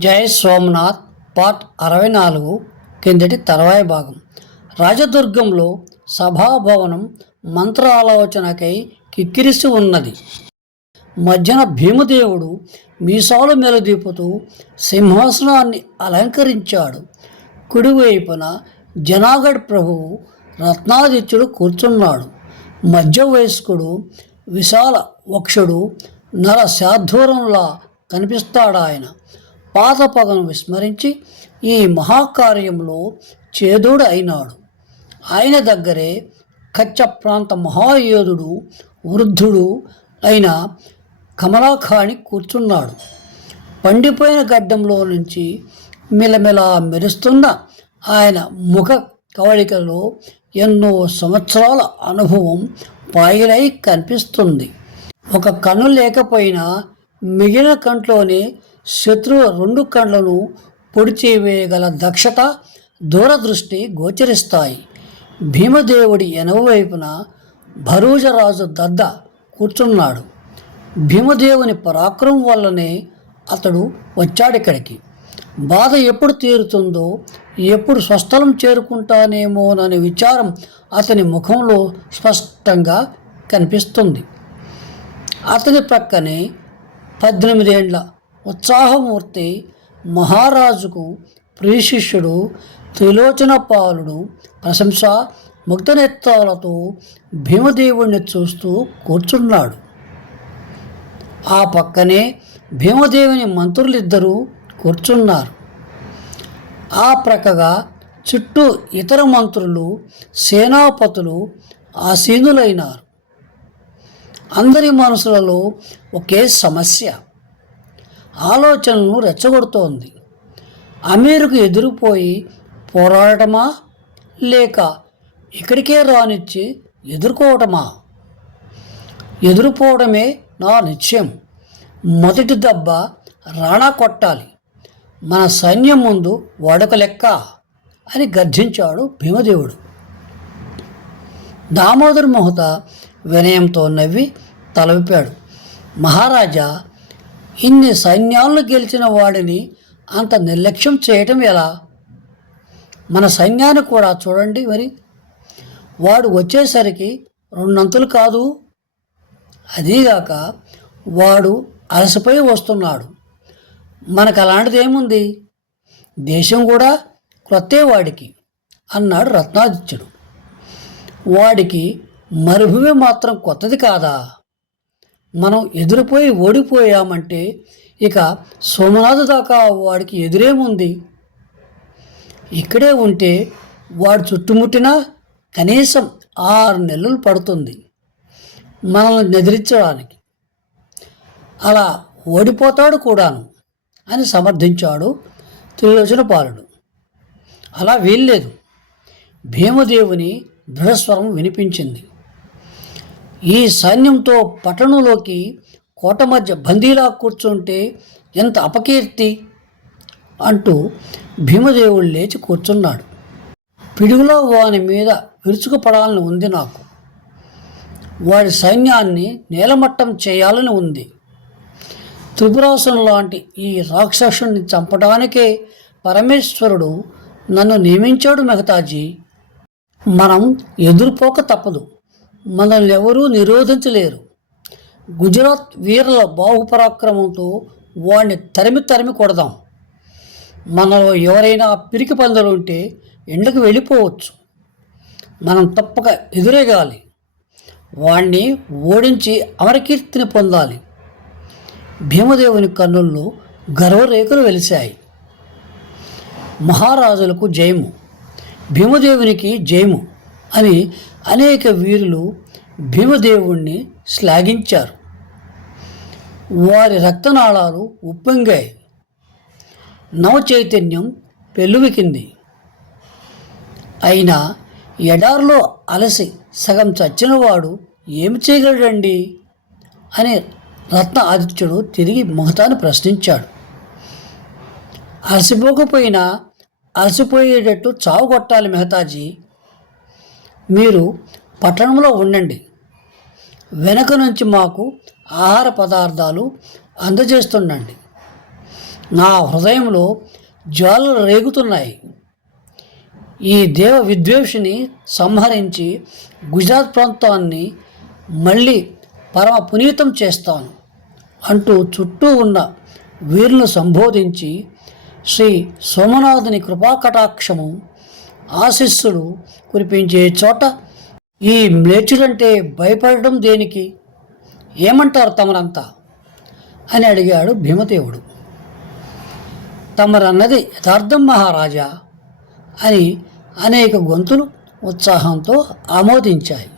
జై సోమనాథ్ పార్ట్ అరవై నాలుగు కిందటి తర్వాయి భాగం. రాజదుర్గంలో సభాభవనం మంత్రాలోచనకై కిక్కిరిసి ఉన్నది. మధ్యన భీమదేవుడు మీసాలు మెలదీపుతూ సింహాసనాన్ని అలంకరించాడు. కుడివైపున జనాగఢ్ ప్రభువు రత్నాదిత్యుడు కూర్చున్నాడు. మధ్య వయస్కుడు విశాల వక్షుడు నర శాధూరంలా కనిపిస్తాడాయన. ఆయన విస్మరించి ఈ మహాకార్యంలో చేదోడు అయినాడు. ఆయన దగ్గరే కచ్చ ప్రాంత మహాయోధుడు వృద్ధుడు అయిన కమలాఖాని కూర్చున్నాడు. పండిపోయిన గడ్డంలో నుంచి మిలమిలా మెరుస్తున్న ఆయన ముఖ కవళికలో ఎన్నో సంవత్సరాల అనుభవం పాయిలై కనిపిస్తుంది. ఒక కన్ను లేకపోయినా మిగిలిన కంట్లోనే శత్రువు రెండు కండ్లను పొడిచేవేయగల దక్షత దూరదృష్టి గోచరిస్తాయి. భీమదేవుడి ఎనవైపున భరూజరాజు దద్ద కూర్చున్నాడు. భీమదేవుని పరాక్రమం వల్లనే అతడు వచ్చాడిక్కడికి బాధ ఎప్పుడు తీరుతుందో ఎప్పుడు స్వస్థలం చేరుకుంటానేమోననే విచారం అతని ముఖంలో స్పష్టంగా కనిపిస్తుంది. అతని ప్రక్కనే పద్దెనిమిదేండ్ల ఉత్సాహమూర్తి మహారాజుకు ప్రియశిష్యుడు త్రిలోచన పాలుడు ప్రశంస ముగ్ధనేత్రాలతో భీమదేవుణ్ణి చూస్తూ కూర్చున్నాడు. ఆ పక్కనే భీమదేవుని మంత్రులిద్దరూ కూర్చున్నారు. ఆ ప్రక్కగా చుట్టూ ఇతర మంత్రులు సేనాపతులు ఆసీనులైనారు. అందరి మనసులలో ఒకే సమస్య. ఆలోచనలను రెచ్చగొడుతోంది. అమీర్కు ఎదురుపోయి పోరాడటమా? లేక ఇక్కడికే రానిచ్చి ఎదుర్కోవటమా? ఎదుర్కోవడమే నా నిశ్చయం. మొదటి దెబ్బ రాణా కొట్టాలి. మన సైన్యం ముందు వాడక లెక్క అని గర్జించాడు భీమదేవుడు. దామోదర్ మోహత వినయంతో నవ్వి తలవిపాడు మహారాజా ఇన్ని సైన్యాలను గెలిచిన వాడిని అంత నిర్లక్ష్యం చేయటం ఎలా? మన సైన్యాన్ని కూడా చూడండి మరి. వాడు వచ్చేసరికి రెండంతులు కాదు. అదీగాక వాడు అలసిపోయి వస్తున్నాడు. మనకు అలాంటిది ఏముంది దేశం కూడా క్రొత్తే వాడికి అన్నాడు రత్నాదిత్యుడు. వాడికి మరుభూమి మాత్రం కొత్తది కాదా? మనం ఎదురుపోయి ఓడిపోయామంటే ఇక సోమనాథు దాకా వాడికి ఎదురేముంది? ఇక్కడే ఉంటే వాడు చుట్టుముట్టినా కనీసం ఆరు నెలలు పడుతుంది మనల్ని నిద్రించడానికి. అలా ఓడిపోతాడు కూడాను అని సమర్థించాడు త్రిలోచన పాలుడు. అలా వీల్లేదు. భీమదేవుని దృఢస్వరం వినిపించింది. ఈ సైన్యంతో పట్టణంలోకి కోట మధ్య బందీలా కూర్చుంటే ఎంత అపకీర్తి! అంటూ భీమదేవుడు లేచి కూర్చున్నాడు. పిడుగులో వాని మీద విరుచుకుపడాలని ఉంది నాకు. వాడి సైన్యాన్ని నేలమట్టం చేయాలని ఉంది. త్రిపురాసును లాంటి ఈ రాక్షసుని చంపడానికే పరమేశ్వరుడు నన్ను నియమించాడు మెహతాజీ. మనం ఎదురుపోక తప్పదు. మనల్ని ఎవరూ నిరోధించలేరు. గుజరాత్ వీరుల బాహుపరాక్రమంతో వాడిని తరిమి తరిమి కొడదాం. మనలో ఎవరైనా పిరికి పందలు ఉంటే ఎండకు వెళ్ళిపోవచ్చు. మనం తప్పక ఎదురేగాలి. వాణ్ణి ఓడించి అమరకీర్తిని పొందాలి. భీమదేవుని కన్నుల్లో గర్వరేఖలు వెలిశాయి. మహారాజులకు జయము. భీమదేవునికి జయము. అని అనేక వీరులు భీమదేవుణ్ణి శ్లాఘించారు. వారి రక్తనాళాలు ఉప్పొంగాయి. నవ చైతన్యం పెళ్ళువికింది అయినా ఎడార్లో అలసి సగం చచ్చినవాడు ఏమి చేయగలడండి? అని రత్న ఆదిత్యుడు తిరిగి మహతాన్ని ప్రశ్నించాడు. అలసిపోకపోయినా అలసిపోయేటట్టు చావు కొట్టాలి మెహతాజీ. మీరు పట్టణంలో ఉండండి. వెనక నుంచి మాకు ఆహార పదార్థాలు అందజేస్తుండండి. నా హృదయంలో జ్వాలలు రేగుతున్నాయి. ఈ దేవ విద్వేషిని సంహరించి గుజరాత్ ప్రాంతాన్ని మళ్ళీ పరమ పునీతం చేస్తాను అంటూ చుట్టూ ఉన్న వీరులను సంబోధించి శ్రీ సోమనాథుని కృపాకటాక్షము ఆశీస్సులు కురిపించే చోట ఈ మ్లేచ్చులంటే భయపడడం దేనికి? ఏమంటారు తమరంతా? అని అడిగాడు భీమదేవుడు. తమరన్నది యథార్థం మహారాజా అని అనేక గొంతులు ఉత్సాహంతో ఆమోదించాయి.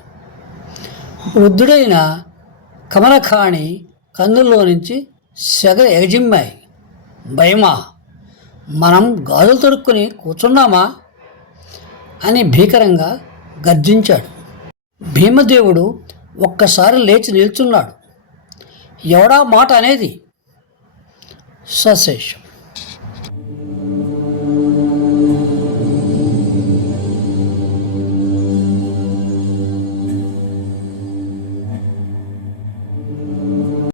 వృద్ధుడైన కమలఖాణి కన్నుల్లో నుంచి సెగ ఎగజిమ్మాయి. భయమా? మనం గాజులు తొడుక్కుని కూర్చున్నామా? అని భీకరంగా గర్జించాడు. భీమదేవుడు ఒక్కసారి లేచి నిల్చున్నాడు. ఎవడా మాట అనేది సశేషం.